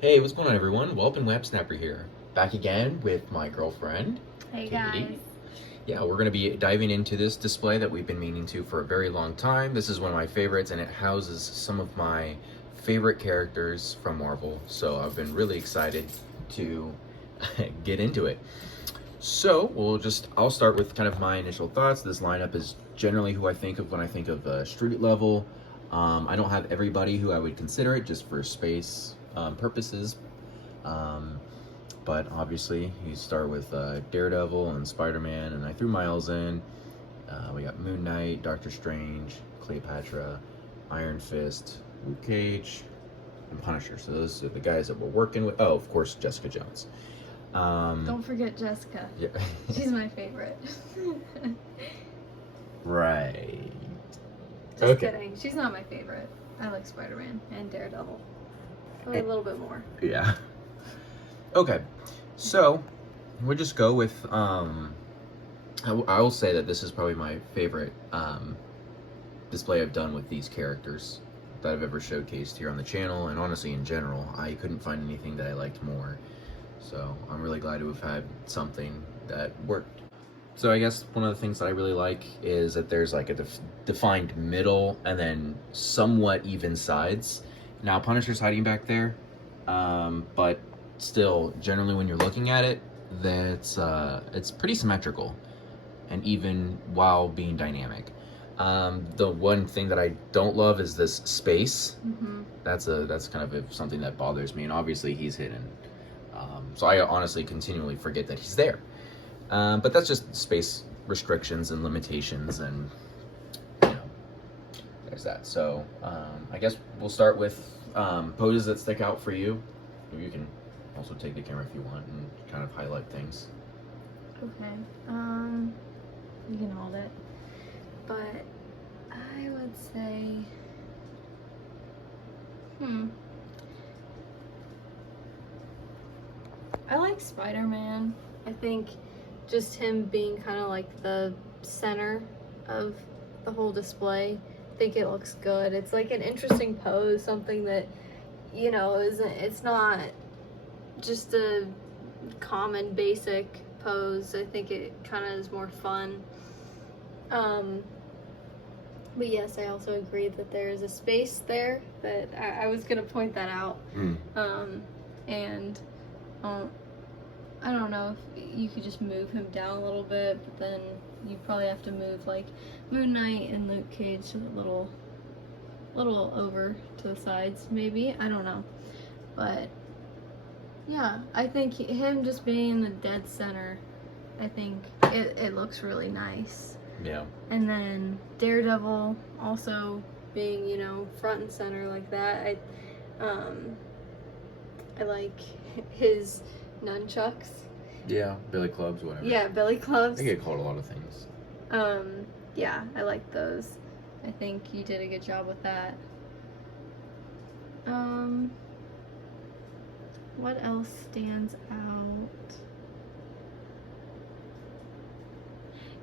Hey, what's going on, everyone? Welp and Web Snapper here. Back again with my girlfriend, Hey Katie. guys. Yeah, we're going to be diving into this display that we've been meaning to for a very long time. This is one of my favorites, and it houses some of my favorite characters from Marvel. So I've been really excited to get into it. So I'll start with kind of my initial thoughts. This lineup is generally who I think of when I think of street level. I don't have everybody who I would consider it just for space purposes. Um, but obviously, you start with Daredevil and Spider-Man, and I threw Miles in. We got Moon Knight, Doctor Strange, Cleopatra, Iron Fist, Luke Cage, and Punisher. So those are the guys that we're working with. Oh, of course, Jessica Jones. Don't forget Jessica. Yeah. She's my favorite. Right. Just Okay. kidding. She's not my favorite. I like Spider-Man and Daredevil. Probably a little bit more. Yeah. Okay. So we'll just go with I will say that this is probably my favorite display I've done with these characters that I've ever showcased here on the channel, and honestly in general I couldn't find anything that I liked more. So I'm really glad to have had something that worked. So I guess one of the things that I really like is that there's like a defined middle and then somewhat even sides. Now Punisher's hiding back there, but still, generally when you're looking at it, that's it's pretty symmetrical and even while being dynamic. The one thing that I don't love is this space. Mm-hmm. That's kind of something that bothers me, and obviously he's hidden. So I honestly continually forget that he's there. But that's just space restrictions and limitations, and you know, there's that. So I guess we'll start with poses that stick out for you. Maybe you can also take the camera if you want and kind of highlight things. Okay. You can hold it. But I would say I like Spider-Man. I think just him being kind of like the center of the whole display. I think it looks good. It's like an interesting pose, something that, it's not just a common basic pose. I think it kind of is more fun. But yes, I also agree that there is a space there that I was gonna point that out. And I don't know if you could just move him down a little bit, but then you probably have to move like Moon Knight and Luke Cage a little over to the sides, maybe. I don't know. But yeah, I think him just being in the dead center, I think it looks really nice. Yeah. And then Daredevil also being, front and center like that. I like his nunchucks. Yeah, Billy Clubs, whatever. Yeah, Billy clubs. I get called a lot of things. Yeah, I like those. I think you did a good job with that. What else stands out?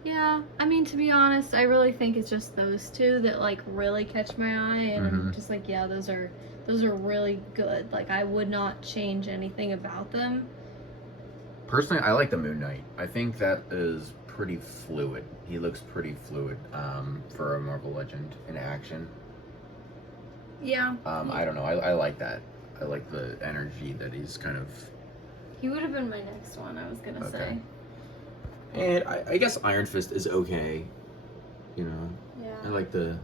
Yeah, I mean, to be honest, I really think it's just those two that like really catch my eye, and I'm just like, yeah, those are really good. Like, I would not change anything about them. Personally, I like the Moon Knight. I think that is pretty fluid. He looks pretty fluid for a Marvel Legend in action. Yeah. I don't know. I like that. I like the energy that he's kind of. He would have been my next one, I was gonna say. And I guess Iron Fist is okay. You know. Yeah. I like the.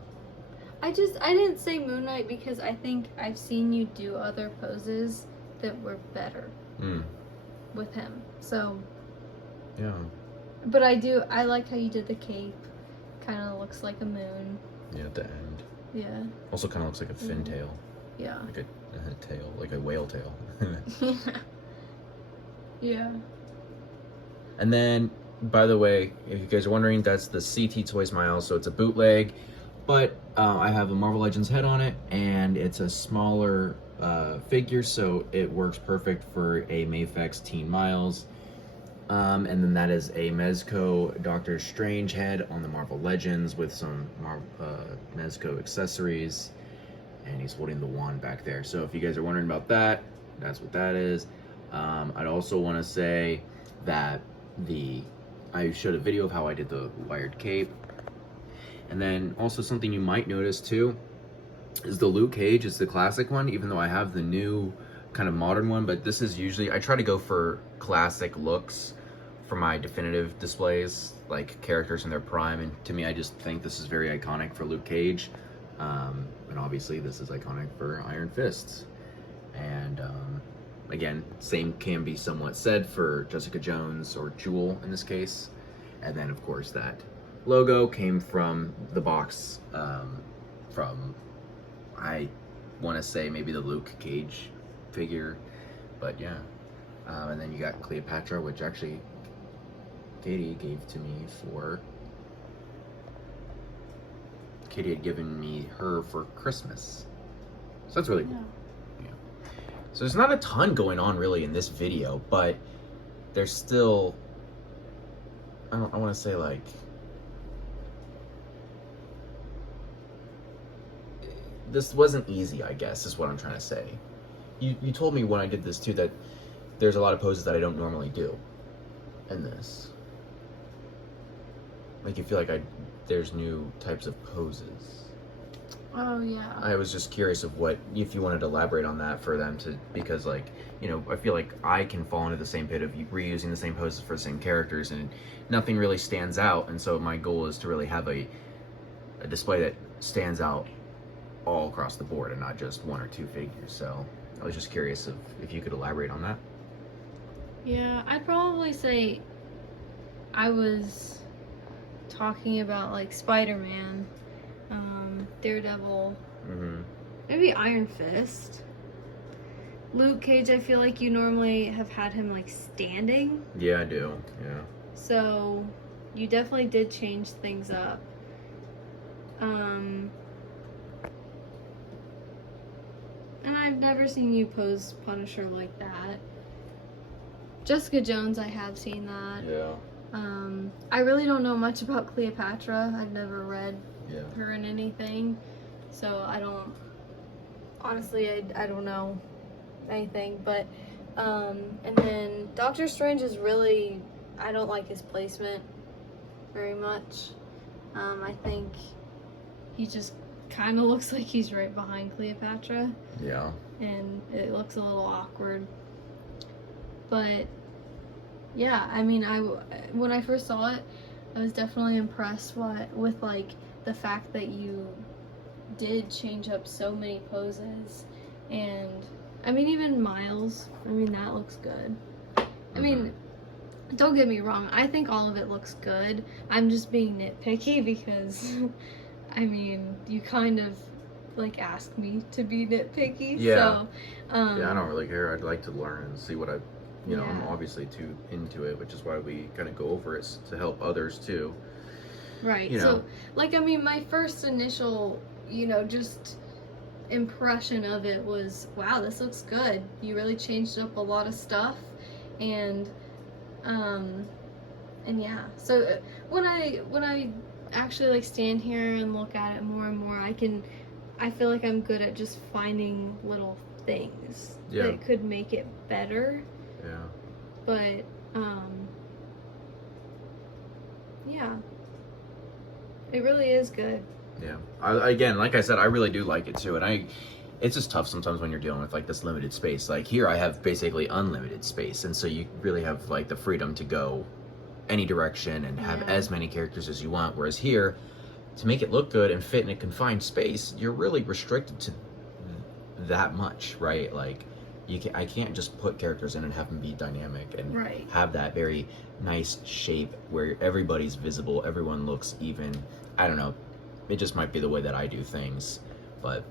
I didn't say Moon Knight because I think I've seen you do other poses that were better with him. So. Yeah. But I like how you did the cape. Kind of looks like a moon. Yeah, at the end. Yeah. Also kind of looks like a fin tail. Yeah. Like a tail, like a whale tail. Yeah. And then, by the way, if you guys are wondering, that's the CT Toys Miles, so it's a bootleg. But I have a Marvel Legends head on it, and it's a smaller figure, so it works perfect for a Mafex Teen Miles. And then that is a Mezco Doctor Strange head on the Marvel Legends with some Mezco accessories. And he's holding the wand back there. So if you guys are wondering about that, That's what that is. I'd also want to say that I showed a video of how I did the wired cape. And then also something you might notice too is the Luke Cage is the classic one, even though I have the new kind of modern one, but this is usually, I try to go for classic looks for my definitive displays, like characters in their prime, and to me, I just think this is very iconic for Luke Cage, and obviously this is iconic for Iron Fist. And again, same can be somewhat said for Jessica Jones or Jewel in this case. And then of course that logo came from the box from, I want to say maybe the Luke Cage figure, but yeah. And then you got Cleopatra, which actually Katie gave to me for, Katie had given me her for Christmas. So that's really cool. Yeah. So there's not a ton going on really in this video, but there's still, I want to say like, this wasn't easy, I guess, is what I'm trying to say. You told me when I did this too that there's a lot of poses that I don't normally do in this. Like you feel like there's new types of poses. Oh yeah. I was just curious of what, if you wanted to elaborate on that for them to, because like, you know, I feel like I can fall into the same pit of reusing the same poses for the same characters and nothing really stands out. And so my goal is to really have a display that stands out all across the board and not just one or two figures. So I was just curious if you could elaborate on that. Yeah, I'd probably say I was talking about like Spider-Man, Daredevil, maybe Iron Fist. Luke Cage, I feel like you normally have had him like standing. Yeah, I do. Yeah. So you definitely did change things up. And I've never seen you pose Punisher like that. Jessica Jones, I have seen that. Yeah. I really don't know much about Cleopatra. I've never read Yeah. her in anything, so I don't. Honestly, I don't know anything. But and then Doctor Strange is really, I don't like his placement very much. I think he just kind of looks like he's right behind Cleopatra. Yeah. And it looks a little awkward. But yeah, I mean, when I first saw it, I was definitely impressed with like the fact that you did change up so many poses. And I mean, even Miles, I mean, that looks good. I mean, don't get me wrong, I think all of it looks good. I'm just being nitpicky because I mean, you kind of like ask me to be nitpicky. Yeah. So yeah, I don't really care. I'd like to learn and see what you know, I'm obviously too into it, which is why we kind of go over it to help others too. Right. You know. So, like, I mean, my first initial, you know, just impression of it was, wow, this looks good. You really changed up a lot of stuff, and yeah. So when I actually like stand here and look at it more and more, I feel like I'm good at just finding little things that could make it better. Yeah. But yeah, it really is good. Yeah. Again, like I said, I really do like it too, and it's just tough sometimes when you're dealing with like this limited space. Like here, I have basically unlimited space, and so you really have like the freedom to go any direction and have as many characters as you want. Whereas here, to make it look good and fit in a confined space, you're really restricted to that much, right? Like I can't just put characters in and have them be dynamic and have that very nice shape where everybody's visible, everyone looks even. I don't know. It just might be the way that I do things, but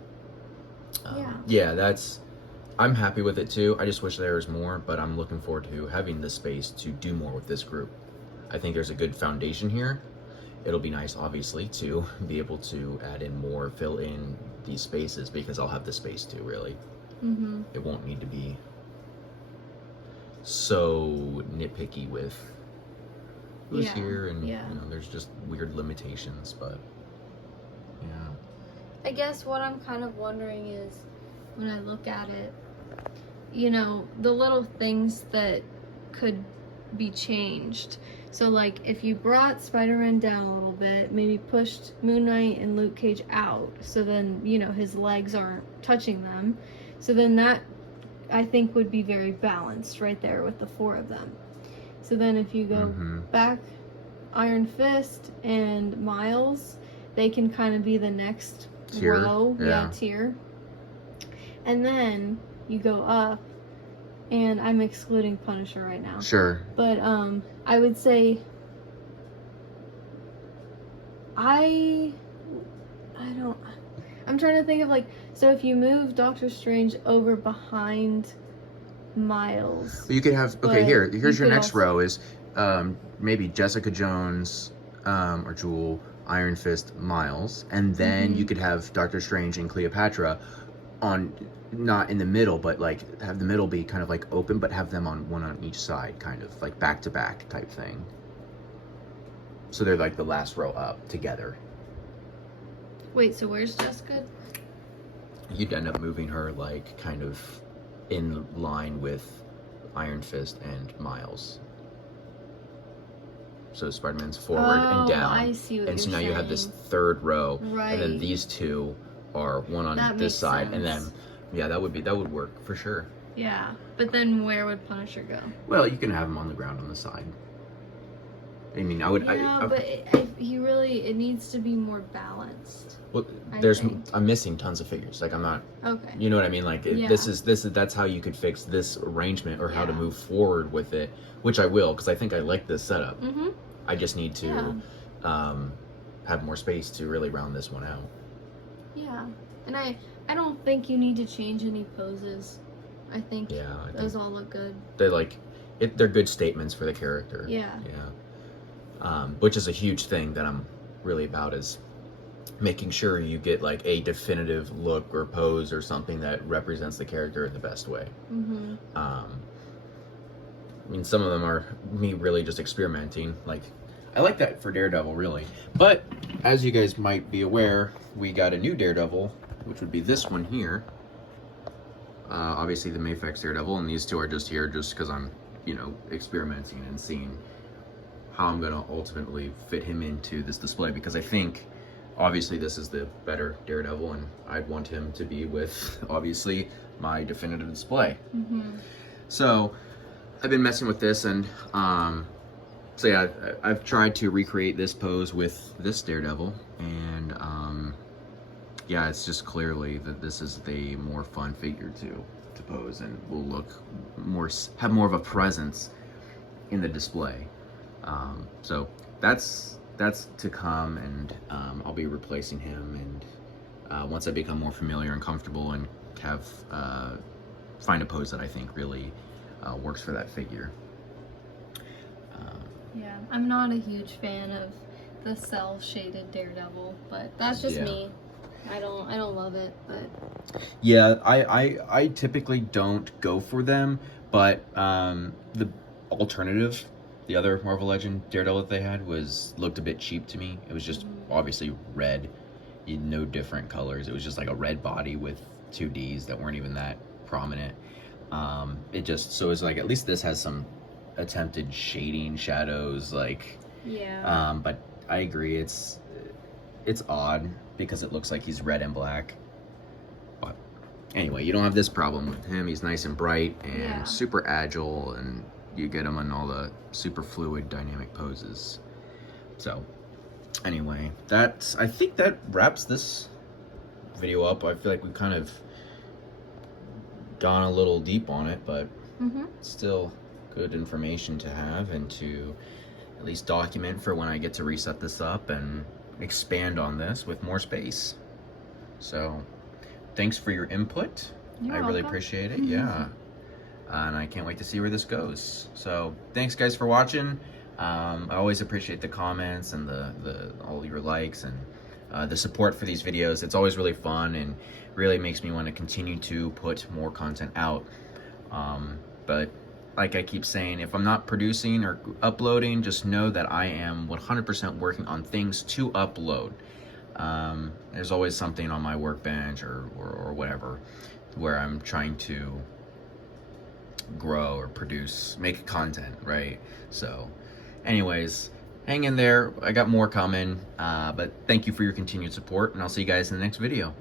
yeah, I'm happy with it too. I just wish there was more, but I'm looking forward to having the space to do more with this group. I think there's a good foundation here. It'll be nice, obviously, to be able to add in more, fill in these spaces, because I'll have the space to, really. It won't need to be so nitpicky with who's here, and you know, there's just weird limitations, but I guess what I'm kind of wondering is, when I look at it, you know, the little things that could be changed. So, like, if you brought Spider-Man down a little bit, maybe pushed Moon Knight and Luke Cage out, so then, you know, his legs aren't touching them. So then that, I think, would be very balanced right there with the four of them. So then if you go back, Iron Fist and Miles, they can kind of be the next row, tier. And then you go up, and I'm excluding Punisher right now. Sure. But I would say I'm trying to think of, like, so if you move Doctor Strange over behind Miles. You could have, okay, here's your next row is maybe Jessica Jones or Jewel, Iron Fist, Miles, and then you could have Doctor Strange and Cleopatra on, not in the middle, but like have the middle be kind of like open, but have them on one on each side, kind of like back to back type thing. So they're like the last row up together. Wait, so where's Jessica? You'd end up moving her like kind of in line with Iron Fist and Miles. So Spider-Man's forward and down. I see what and so you're now you have saying. this third row, Right. and then these two are one on That this makes side, sense. and then that would work for sure. Yeah, but then where would Punisher go? Well, you can have him on the ground on the side. I mean, I would. Yeah, but he really, it needs to be more balanced. Well, I there's think. I'm missing tons of figures. Like I'm not. Okay. You know what I mean? Like Yeah. this is that's how you could fix this arrangement or how to move forward with it, which I will, because I think I like this setup. I just need to have more space to really round this one out. Yeah, and I don't think you need to change any poses. I think those all look good. They're like they're good statements for the character. Yeah. Which is a huge thing that I'm really about, is making sure you get like a definitive look or pose or something that represents the character in the best way. I mean, some of them are me really just experimenting. Like, I like that for Daredevil, really. But as you guys might be aware, we got a new Daredevil, which would be this one here. Obviously the Mafex Daredevil, and these two are just here just because I'm, you know, experimenting and seeing how I'm going to ultimately fit him into this display, because I think obviously this is the better Daredevil, and I'd want him to be with obviously my definitive display. So I've been messing with this, and so yeah, I've tried to recreate this pose with this Daredevil, and yeah, it's just clearly that this is the more fun figure to pose, and will look have more of a presence in the display. So that's to come, and I'll be replacing him, and once I become more familiar and comfortable, and have find a pose that I think really works for that figure. Yeah, I'm not a huge fan of the cell shaded Daredevil, but that's just me. I don't love it, but yeah, I typically don't go for them, but the alternative, the other Marvel Legend Daredevil that they had, looked a bit cheap to me. It was just obviously red, no different colors. It was just like a red body with 2 Ds that weren't even that prominent. It just, so it's like, at least this has some attempted shading, shadows, like but I agree, it's odd because it looks like he's red and black. But anyway, you don't have this problem with him. He's nice and bright and super agile, and you get him in all the super fluid dynamic poses. So anyway, I think that wraps this video up. I feel like we've kind of gone a little deep on it, but still good information to have, and to at least document for when I get to reset this up and expand on this with more space. So thanks for your input. I really appreciate it. And I can't wait to see where this goes. So thanks guys for watching. I always appreciate the comments and the all your likes and the support for these videos. It's always really fun and really makes me want to continue to put more content out. But like I keep saying, if I'm not producing or uploading, just know that I am 100% working on things to upload. There's always something on my workbench or whatever where I'm trying to grow or produce, make content, right? So anyways, hang in there. I got more coming, but thank you for your continued support, and I'll see you guys in the next video.